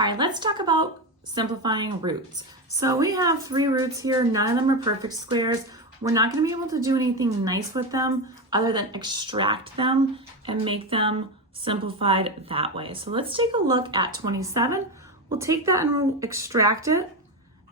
All right, let's talk about simplifying roots. So we have 3 roots here. None of them are perfect squares. We're not going to be able to do anything nice with them other than extract them and make them simplified that way. So let's take a look at 27. We'll take that and we'll extract it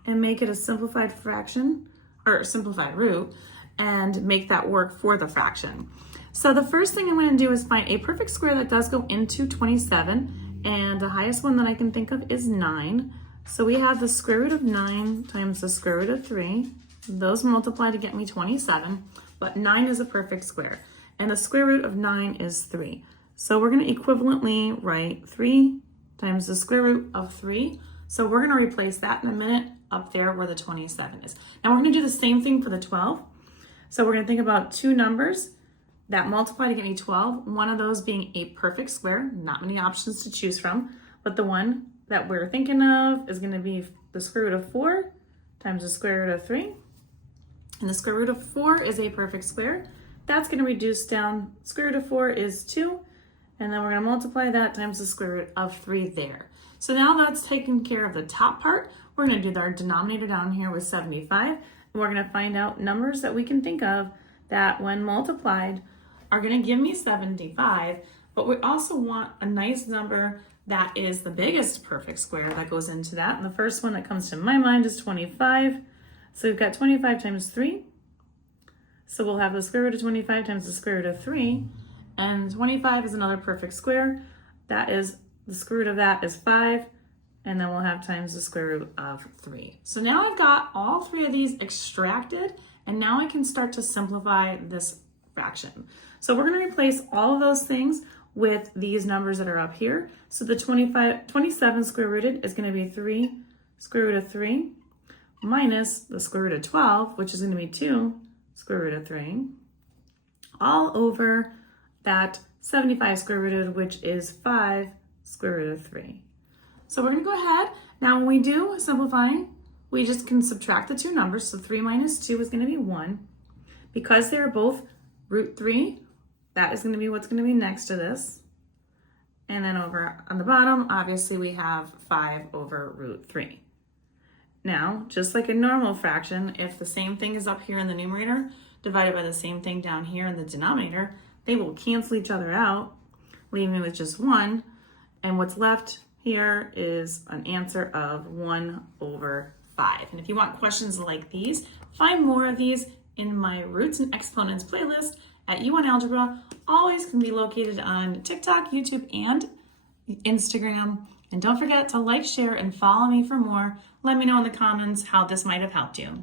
and make it a simplified fraction or simplified root and make that work for the fraction. So the first thing I'm going to do is find a perfect square that does go into 27. And the highest one that I can think of is 9. So we have the square root of 9 times the square root of 3. Those multiply to get me 27, but 9 is a perfect square. And the square root of 9 is 3. So we're going to equivalently write 3 times the square root of 3. So we're going to replace that in a minute up there where the 27 is. Now we're going to do the same thing for the 12. So we're going to think about 2 numbers that multiply to get me 12, one of those being a perfect square, not many options to choose from, but the one that we're thinking of is going to be the square root of 4 times the square root of 3. And the square root of 4 is a perfect square. That's going to reduce down, square root of 4 is 2, and then we're going to multiply that times the square root of 3 there. So now that's taken care of the top part. We're going to do our denominator down here with 75, and we're going to find out numbers that we can think of that when multiplied are going to give me 75, but we also want a nice number that is the biggest perfect square that goes into that. And the first one that comes to my mind is 25. So we've got 25 times 3. So we'll have the square root of 25 times the square root of 3. And 25 is another perfect square. That is, the square root of that is 5. And then we'll have times the square root of 3. So now I've got all 3 of these extracted, and now I can start to simplify this fraction. So we're going to replace all of those things with these numbers that are up here. So the 27 square rooted is going to be 3 square root of 3 minus the square root of 12, which is going to be 2 square root of 3, all over that 75 square rooted, which is 5 square root of 3. So we're going to go ahead. Now when we do simplifying, we just can subtract the 2 numbers. So 3 minus 2 is going to be 1. Because they're both root 3, that is going to be what's going to be next to this. And then over on the bottom, obviously we have 5 over root 3. Now, just like a normal fraction, if the same thing is up here in the numerator divided by the same thing down here in the denominator, they will cancel each other out, leaving me with just 1. And what's left here is an answer of 1 over 5. And if you want questions like these, find more of these in my Roots and Exponents playlist at U1 Algebra. Always can be located on TikTok, YouTube, and Instagram. And don't forget to like, share, and follow me for more. Let me know in the comments how this might have helped you.